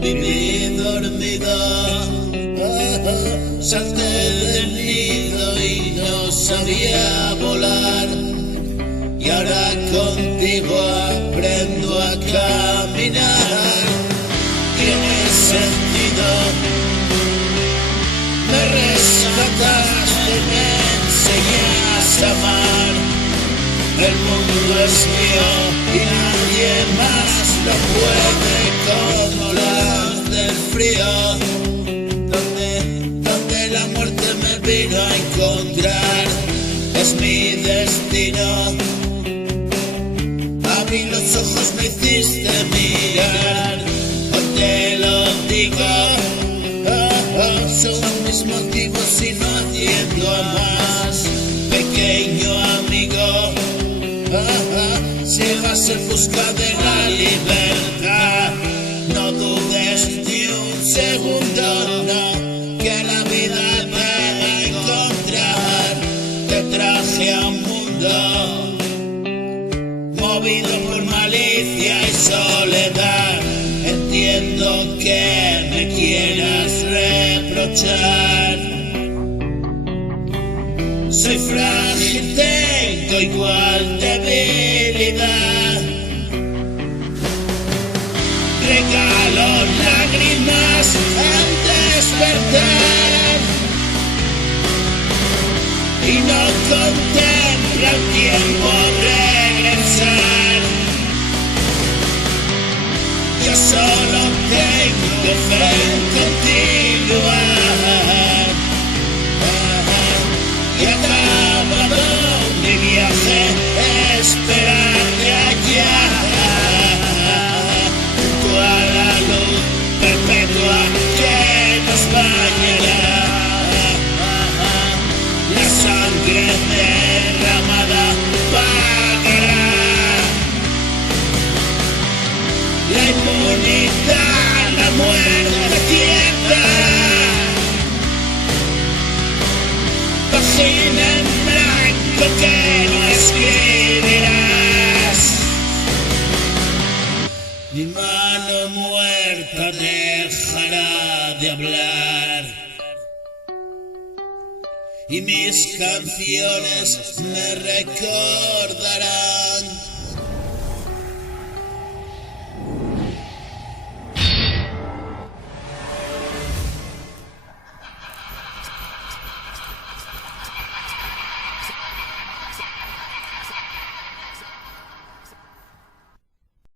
viví dormido, salté del nido y no sabía volar, y ahora contigo aprendo a caminar. Tiene sentido, me rescataste, me enseñas a amar. El mundo es mío y nadie más lo puede controlar del frío, donde la muerte me vino a encontrar. Es mi destino, abrí los ojos, me hiciste mirar. Hoy te lo digo, son mis motivos y no atiendo a más. Pequeño amigo, si vas en busca de la libertad, no dudes ni un segundo, no, que la vida te va a encontrar. Te traje a un mundo movido por malicia y soledad. Entiendo que me quieras reprochar. Soy frágil, tengo igual debilidad. Regalo lágrimas al despertar y no contempla el tiempo regresar. Yo solo tengo fe en continuar. Y acabado mi viaje, esperarte allá, junto a la luz perpetua que nos bañará. La sangre derramada pagará la inmunidad, la muerte quieta. Página en blanco que no escribirás. Mi mano muerta dejará de hablar y mis canciones me recordarán.